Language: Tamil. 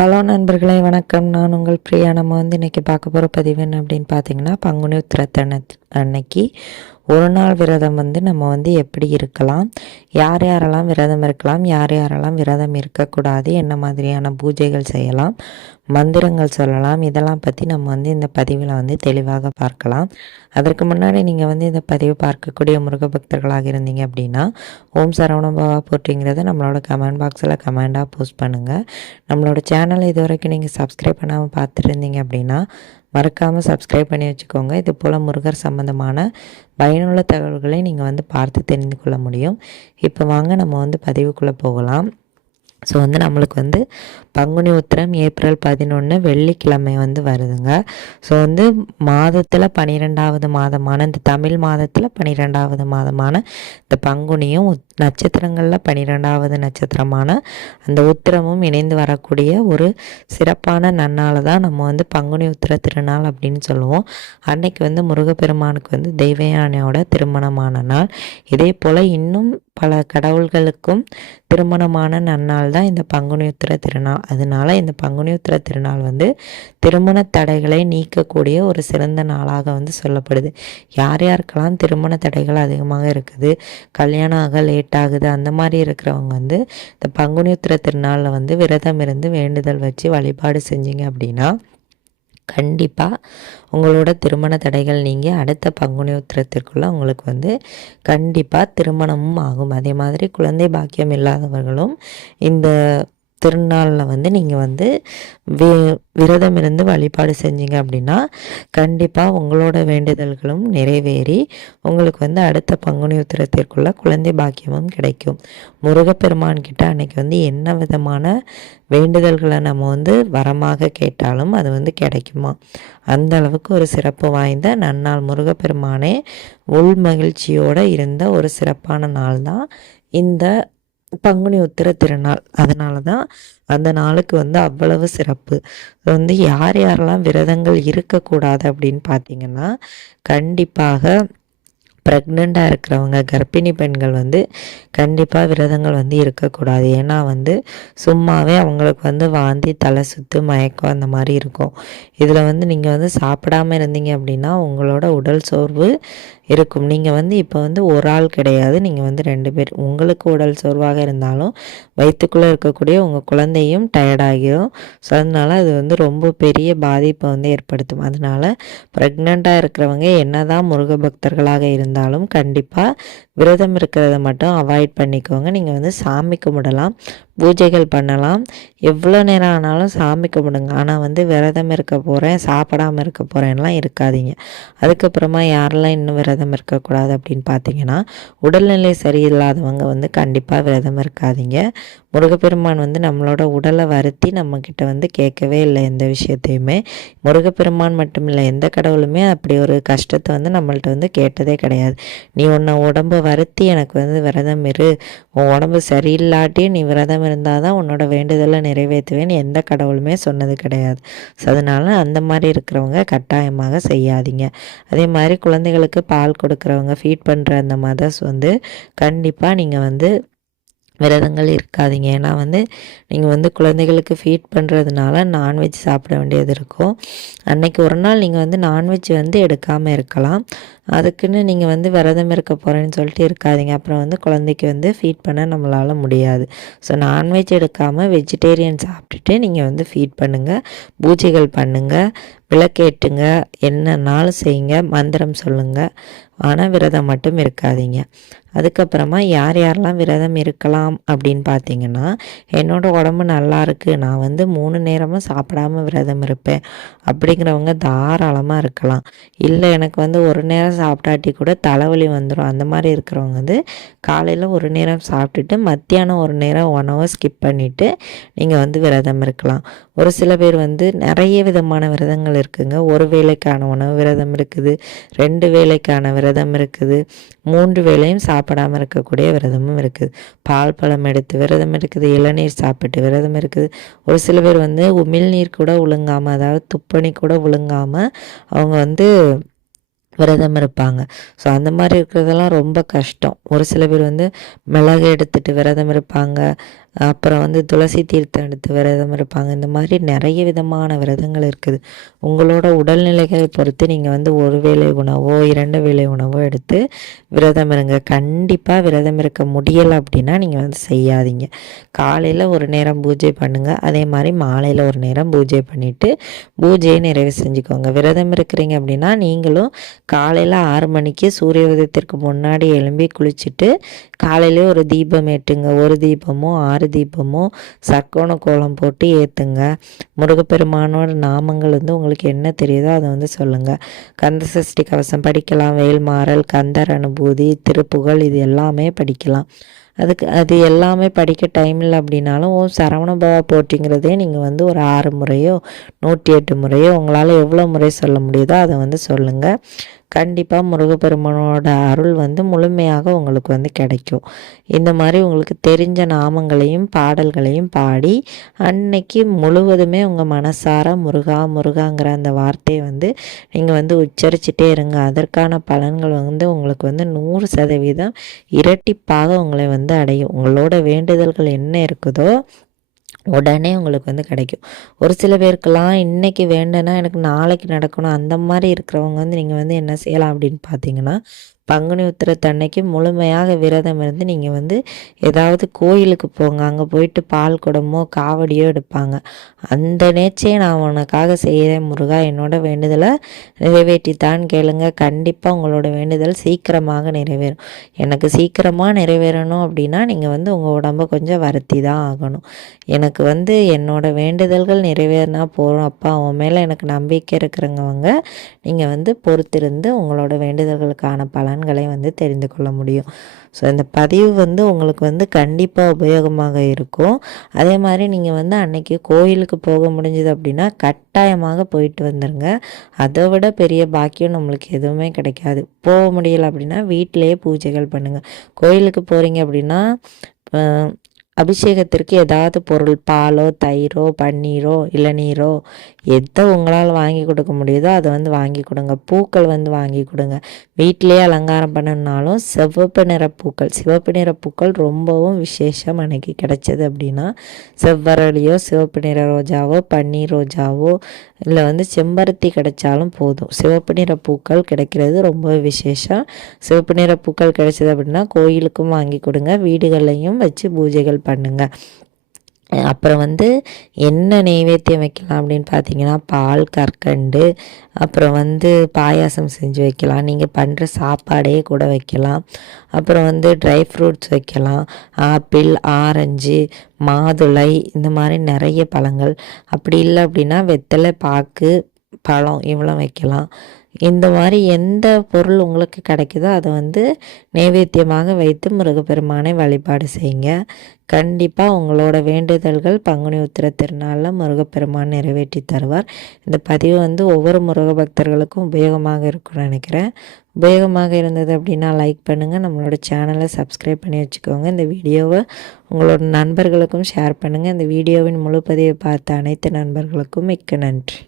ஹலோ நண்பர்களே வணக்கம். நான் உங்கள் பிரியா. நம்ம வந்து இன்றைக்கி பார்க்க போகிற பதிவு என்ன அப்படின்னு பார்த்தீங்கன்னா பங்குனி உத்திரத்தன அன்னைக்கு ஒரு நாள் விரதம் வந்து நம்ம வந்து எப்படி இருக்கலாம்? யார் யாரெல்லாம் விரதம் இருக்கலாம்? யார் யாரெல்லாம் விரதம் இருக்கக்கூடாது? என்ன மாதிரியான பூஜைகள் செய்யலாம்? மந்திரங்கள் சொல்லலாம். இதெல்லாம் பற்றி நம்ம வந்து இந்த பதிவில் வந்து தெளிவாக பார்க்கலாம். அதற்கு முன்னாடி நீங்கள் வந்து இந்த பதிவு பார்க்கக்கூடிய முருக பக்தர்களாக இருந்தீங்க அப்படின்னா ஓம் சரவணபவா போட்டிங்கிறத நம்மளோட கமெண்ட் பாக்ஸில் கமெண்டாக போஸ்ட் பண்ணுங்கள் நம்மளோட சேனலை இது வரைக்கும் நீங்கள் சப்ஸ்கிரைப் பண்ணாமல் பார்த்துருந்தீங்க அப்படின்னா மறக்காமல் சப்ஸ்கிரைப் பண்ணி வச்சுக்கோங்க. இது போல் முருகர் சம்மந்தமான பயனுள்ள தகவல்களை நீங்கள் வந்து பார்த்து தெரிந்து கொள்ள முடியும். இப்போ வாங்க நம்ம வந்து பதிவுக்குள்ளே போகலாம். ஸோ வந்து நம்மளுக்கு வந்து பங்குனி உத்திரம் ஏப்ரல் பதினொன்று வெள்ளிக்கிழமை வந்து வருதுங்க. ஸோ வந்து மாதத்தில் பன்னிரெண்டாவது மாதமான இந்த தமிழ் மாதத்தில் பன்னிரெண்டாவது மாதமான இந்த பங்குனியும் நட்சத்திரங்களில் பன்னிரெண்டாவது நட்சத்திரமான அந்த உத்திரமும் இணைந்து வரக்கூடிய ஒரு சிறப்பான நன்னால் தான் நம்ம வந்து பங்குனி உத்திர திருநாள் அப்படின்னு சொல்லுவோம். அன்னைக்கு வந்து முருகப்பெருமானுக்கு வந்து தெய்வயானையோட திருமணமான நாள். இதே போல் இன்னும் பல கடவுள்களுக்கும் திருமணமான நன்னாள் தான் இந்த பங்குனி உத்திர திருநாள். அதனால இந்த பங்குனி உத்திர திருநாள் வந்து திருமண தடைகளை நீக்கக்கூடிய ஒரு சிறந்த நாளாக வந்து சொல்லப்படுது. யார் யாருக்கெல்லாம் திருமண தடைகள் அதிகமாக இருக்குது கல்யாணம் ஆக லேட் ஆகுது அந்த மாதிரி இருக்கிறவங்க வந்து இந்த பங்குனி உத்திர திருநாளில் வந்து விரதம் இருந்து வேண்டுதல் வச்சு வழிபாடு செஞ்சீங்க அப்படின்னா கண்டிப்பாக உங்களோட திருமண தடைகள் நீங்கள் அடுத்த பங்குனி உத்திரத்திற்குள்ளே உங்களுக்கு வந்து கண்டிப்பாக திருமணமும் ஆகும். அதே மாதிரி குழந்தை பாக்கியம் இல்லாதவர்களும் இந்த திருநாளில் வந்து நீங்கள் வந்து வி விரதம் இருந்து வழிபாடு செஞ்சீங்க அப்படின்னா கண்டிப்பாக உங்களோட வேண்டுதல்களும் நிறைவேறி உங்களுக்கு வந்து அடுத்த பங்குனி உத்திரத்திற்குள்ள குழந்தை பாக்கியமும் கிடைக்கும். முருகப்பெருமான் கிட்ட அன்னைக்கு வந்து என்ன விதமான வேண்டுதல்களை நம்ம வந்து வரமாக கேட்டாலும் அது வந்து கிடைக்குமா? அந்த அளவுக்கு ஒரு சிறப்பு வாய்ந்த நன்னாள் முருகப்பெருமானே உள் மகிழ்ச்சியோடு இருந்த ஒரு சிறப்பான நாள் தான் இந்த பங்குனி உத்திர திருநாள். அதனால தான் அந்த நாளுக்கு வந்து அவ்வளவு சிறப்பு. வந்து யார் யாரெல்லாம் விரதங்கள் இருக்கக்கூடாது அப்படின்னு பார்த்தீங்கன்னா கண்டிப்பாக ப்ரெக்னெண்ட்டாக இருக்கிறவங்க கர்ப்பிணி பெண்கள் வந்து கண்டிப்பாக விரதங்கள் வந்து இருக்கக்கூடாது. ஏன்னா வந்து சும்மாவே அவங்களுக்கு வந்து வாந்தி தலை சுத்து மயக்கம் அந்த மாதிரி இருக்கும். இதில் வந்து நீங்கள் வந்து சாப்பிடாமல் இருந்தீங்க அப்படின்னா உங்களோட உடல் சோர்வு இருக்கும். நீங்கள் வந்து இப்போ வந்து ஒரு ஆள் கிடையாது. நீங்கள் வந்து ரெண்டு பேர். உங்களுக்கு உடல் சோர்வாக இருந்தாலும் வயிற்றுக்குள்ளே இருக்கக்கூடிய உங்கள் குழந்தையும் டயர்டாகிடும் ஸோ அதனால் அது வந்து ரொம்ப பெரிய பாதிப்பை வந்து ஏற்படுத்தும். அதனால் ப்ரெக்னெண்ட்டாக இருக்கிறவங்க என்ன தான் முருக பக்தர்களாக இருந்தாலும் கண்டிப்பாக விரதம் இருக்கிறத மட்டும் அவாய்ட் பண்ணிக்கோங்க. நீங்கள் வந்து சாமி கும்பிடலாம் பூஜைகள் பண்ணலாம். எவ்வளோ நேரம் ஆனாலும் சாமி கும்பிடுங்க. ஆனால் வந்து விரதம் இருக்க போகிறேன் சாப்பிடாமல் இருக்க போகிறேன்லாம் இருக்காதீங்க. அதுக்கப்புறமா யாரெல்லாம் இன்னும் விரதம் இருக்கக்கூடாது அப்படின்னு பார்த்தீங்கன்னா உடல்நிலை சரியில்லாதவங்க வந்து கண்டிப்பாக விரதம் இருக்காதீங்க. முருகப்பெருமான் வந்து நம்மளோட உடலை வருத்தி நம்மக்கிட்ட வந்து கேட்கவே இல்லை எந்த விஷயத்தையுமே. முருகப்பெருமான் மட்டும் இல்லை எந்த கடவுளுமே அப்படி ஒரு கஷ்டத்தை வந்து நம்மள்ட்ட வந்து கேட்டதே கிடையாது. நீ உன்னை உடம்பை வருத்தி எனக்கு வந்து விரதம் இரு. உன் உடம்பு சரியில்லாட்டி நீ விரதம் இருந்தால் தான் உன்னோட வேண்டுதலை நிறைவேற்றுவேன்னு எந்த கடவுளுமே சொன்னது கிடையாது. ஸோ அதனால் அந்த மாதிரி இருக்கிறவங்க கட்டாயமாக செய்யாதீங்க. அதே மாதிரி குழந்தைகளுக்கு பால் கொடுக்குறவங்க ஃபீட் பண்ணுற அந்த மதர்ஸ் வந்து கண்டிப்பாக நீங்கள் வந்து விரதங்கள் இருக்காதீங்க. ஏன்னா வந்து நீங்கள் வந்து குழந்தைகளுக்கு ஃபீட் பண்ணுறதுனால நான்வெஜ் சாப்பிட வேண்டியது இருக்கும். அன்னைக்கு ஒரு நாள் நீங்கள் வந்து நான்வெஜ் வந்து எடுக்காமல் இருக்கலாம். அதுக்குன்னு நீங்கள் வந்து விரதம் இருக்க போகிறேன்னு சொல்லிட்டு இருக்காதிங்க. அப்புறம் வந்து குழந்தைக்கு வந்து ஃபீட் பண்ண நம்மளால் முடியாது. ஸோ நான்வெஜ் எடுக்காமல் வெஜிடேரியன் சாப்பிட்டுட்டு நீங்கள் வந்து ஃபீட் பண்ணுங்கள் பூஜைகள் பண்ணுங்கள் விளக்கேட்டுங்க என்னன்னாலும் செய்யுங்க. மந்திரம் சொல்லுங்கள் ஆனால் விரதம் மட்டும் இருக்காதீங்க. அதுக்கப்புறமா யார் யாரெல்லாம் விரதம் இருக்கலாம் அப்படின்னு பார்த்தீங்கன்னா என்னோடய உடம்பு நல்லா இருக்குது நான் வந்து மூணு நேரமும் சாப்பிடாம விரதம் இருப்பேன். அப்படிங்கிறவங்க தாராளமாக இருக்கலாம். இல்லை எனக்கு வந்து ஒரு நேரம் சாப்பிட்டாட்டி கூட தலைவலி வந்துடும் அந்த மாதிரி இருக்கிறவங்க வந்து காலையில் ஒரு நேரம் சாப்பிட்டுட்டு மத்தியானம் ஒரு நேரம் ஒன் ஹவர் ஸ்கிப் பண்ணிவிட்டு நீங்கள் வந்து விரதம் இருக்கலாம். ஒரு சில பேர் வந்து நிறைய விதமான விரதங்கள் இருக்குங்க. ஒரு வேலைக்கான உணவு விரதம் இருக்குது. ரெண்டு வேலைக்கான விரதம் இருக்குது. மூன்று வேலையும் சாப்பிடாமல் இருக்கக்கூடிய விரதமும் இருக்குது. பால் பழம் எடுத்து விரதம் இருக்குது. இளநீர் சாப்பிட்டு விரதம் இருக்குது. ஒரு சில பேர் வந்து உமிழ்நீர் கூட ஒழுங்காமல் அதாவது துப்பணி கூட ஒழுங்காமல் அவங்க வந்து விரதம் இருப்பாங்க. ஸோ அந்த மாதிரி இருக்கிறதெல்லாம் ரொம்ப கஷ்டம். ஒரு சில பேர் வந்து மிளகு எடுத்துகிட்டு விரதம் இருப்பாங்க. அப்புறம் வந்து துளசி தீர்த்தம் எடுத்து விரதம் இருப்பாங்க. இந்த மாதிரி நிறைய விதமான விரதங்கள் இருக்குது. உங்களோட உடல்நிலைகளை பொறுத்து நீங்கள் வந்து ஒரு வேளை உணவோ இரண்டு வேளை உணவோ எடுத்து விரதம் இருங்க. கண்டிப்பாக விரதம் இருக்க முடியலை அப்படின்னா நீங்கள் வந்து செய்யாதீங்க. காலையில் ஒரு நேரம் பூஜை பண்ணுங்கள் அதே மாதிரி மாலையில் ஒரு நேரம் பூஜை பண்ணிவிட்டு பூஜையை நிறைவு செஞ்சுக்கோங்க. விரதம் இருக்கிறீங்க அப்படின்னா நீங்களும் காலையில் ஆறு மணிக்கு சூரிய உதயத்திற்கு முன்னாடி எழும்பி குளிச்சுட்டு காலையிலே ஒரு தீபம் ஏட்டுங்க ஒரு தீபமும் ஆறு தீபமும் சர்க்கோண கோலம் போட்டு ஏற்றுங்க முருகப்பெருமானோட நாமங்கள் வந்து உங்களுக்கு என்ன தெரியுதோ அதை வந்து சொல்லுங்கள் கந்த சஷ்டி கவசம் படிக்கலாம் வேல்மாறல் கந்தர் அனுபூதி திருப்புகழ் இது எல்லாமே படிக்கலாம். அதுக்கு அது எல்லாமே படிக்க டைம் இல்லை அப்படின்னாலும் ஓ சரவணபவா போட்டிங்கிறதே நீங்கள் வந்து ஒரு ஆறு முறையோ நூற்றி எட்டு முறையோ உங்களால் எவ்வளோ முறை சொல்ல முடியுதோ அதை வந்து சொல்லுங்கள் கண்டிப்பாக முருகப்பெருமானோட அருள் வந்து முழுமையாக உங்களுக்கு வந்து கிடைக்கும். இந்த மாதிரி உங்களுக்கு தெரிஞ்ச நாமங்களையும் பாடல்களையும் பாடி அன்னைக்கு முழுவதுமே உங்கள் மனசார முருகா முருகாங்கிற அந்த வார்த்தையை வந்து நீங்கள் வந்து உச்சரிச்சிட்டே இருங்க. அதற்கான பலன்கள் வந்து உங்களுக்கு வந்து நூறு சதவீதம் இரட்டிப்பாக உங்களை வந்து அடையும். உங்களோட வேண்டுதல்கள் என்ன இருக்குதோ உடனே உங்களுக்கு வந்து கிடைக்கும். ஒரு சில பேருக்கெல்லாம் இன்றைக்கி வேண்டுன்னா எனக்கு நாளைக்கு நடக்கணும் அந்த மாதிரி இருக்கிறவங்க வந்து நீங்கள் வந்து என்ன செய்யலாம் அப்படின்னு பார்த்தீங்கன்னா பங்குனி உத்திரத்தன்னைக்கு முழுமையாக விரதம் இருந்து நீங்கள் வந்து ஏதாவது கோயிலுக்கு போங்க. அங்கே போயிட்டு பால் குடமோ காவடியோ எடுப்பாங்க. அந்த நேச்சையை நான் உனக்காக செய்கிறேன் முருகா. என்னோட வேண்டுதலை நிறைவேற்றித்தான் கேளுங்க. கண்டிப்பாக உங்களோட வேண்டுதல் சீக்கிரமாக நிறைவேறும். எனக்கு சீக்கிரமாக நிறைவேறணும் அப்படின்னா நீங்கள் வந்து உங்கள் உடம்பை கொஞ்சம் வருத்தி தான் ஆகணும். எனக்கு வந்து என்னோட வேண்டுதல்கள் நிறைவேறினா போகிறோம் அப்பா அவன் மேலே எனக்கு நம்பிக்கை இருக்கிறவங்க நீங்கள் வந்து பொறுத்திருந்து உங்களோட வேண்டுதல்களுக்கான பலன் பலன்களை வந்து தெரிந்து கொள்ள முடியும். ஸோ இந்த பதிவு வந்து உங்களுக்கு வந்து கண்டிப்பாக உபயோகமாக இருக்கும். அதே மாதிரி நீங்கள் வந்து அன்னைக்கு கோயிலுக்கு போக முடிஞ்சது அப்படின்னா கட்டாயமாக போயிட்டு வந்துடுங்க அதை விட பெரிய பாக்கியம் நம்மளுக்கு எதுவுமே கிடைக்காது. போக முடியலை அப்படின்னா வீட்டிலேயே பூஜைகள் பண்ணுங்கள் கோயிலுக்கு போகிறீங்க அப்படின்னா அபிஷேகத்திற்கு ஏதாவது பொருள் பாலோ தயிரோ பன்னீரோ இளநீரோ எதை உங்களால் வாங்கி கொடுக்க முடியுதோ அதை வந்து வாங்கி கொடுங்க. பூக்கள் வந்து வாங்கி கொடுங்க. வீட்டிலே அலங்காரம் பண்ணணுனாலும் சிவப்பு நிற பூக்கள் சிவப்பு நிற பூக்கள் ரொம்பவும் விசேஷம் அன்னைக்கு கிடைச்சது அப்படின்னா செவ்வரளியோ சிவப்பு நிற ரோஜாவோ பன்னீர் ரோஜாவோ இல்லை வந்து செம்பருத்தி கிடைச்சாலும் போதும். சிவப்பு நிற பூக்கள் கிடைக்கிறது ரொம்ப விசேஷம். சிவப்பு நிற பூக்கள் கிடைச்சது அப்படின்னா கோயிலுக்கும் வாங்கி கொடுங்க வீடுகள்லையும் வச்சு பூஜைகள் பண்ணுங்கள் அப்புறம் வந்து என்ன நெய்வேத்தியம் வைக்கலாம் அப்படின்னு பார்த்தீங்கன்னா பால் கற்கண்டு அப்புறம் வந்து பாயாசம் செஞ்சு வைக்கலாம். நீங்கள் பண்ணுற சாப்பாடே கூட வைக்கலாம். அப்புறம் வந்து ட்ரை ஃப்ரூட்ஸ் வைக்கலாம். ஆப்பிள் ஆரஞ்சு மாதுளை இந்த மாதிரி நிறைய பழங்கள். அப்படி இல்லை அப்படின்னா வெத்தலை பாக்கு பழம் இவ்வளோ வைக்கலாம். இந்த மாதிரி எந்த பொருள் உங்களுக்கு கிடைக்குதோ அதை வந்து நைவேத்தியமாக வைத்து முருகப்பெருமானை வழிபாடு செய்யுங்க. கண்டிப்பாக உங்களோட வேண்டுதல்கள் பங்குனி உத்திர திருநாளில் முருகப்பெருமான் நிறைவேற்றி தருவார். இந்த பதிவு வந்து ஒவ்வொரு முருக பக்தர்களுக்கும் உபயோகமாக இருக்கும்னு நினைக்கிறேன். உபயோகமாக இருந்தது அப்படின்னா லைக் பண்ணுங்கள் நம்மளோட சேனலை சப்ஸ்கிரைப் பண்ணி வச்சுக்கோங்க. இந்த வீடியோவை உங்களோட நண்பர்களுக்கும் ஷேர் பண்ணுங்கள் இந்த வீடியோவின் முழு பதிவை பார்த்த அனைத்து நண்பர்களுக்கும் மிக்க நன்றி.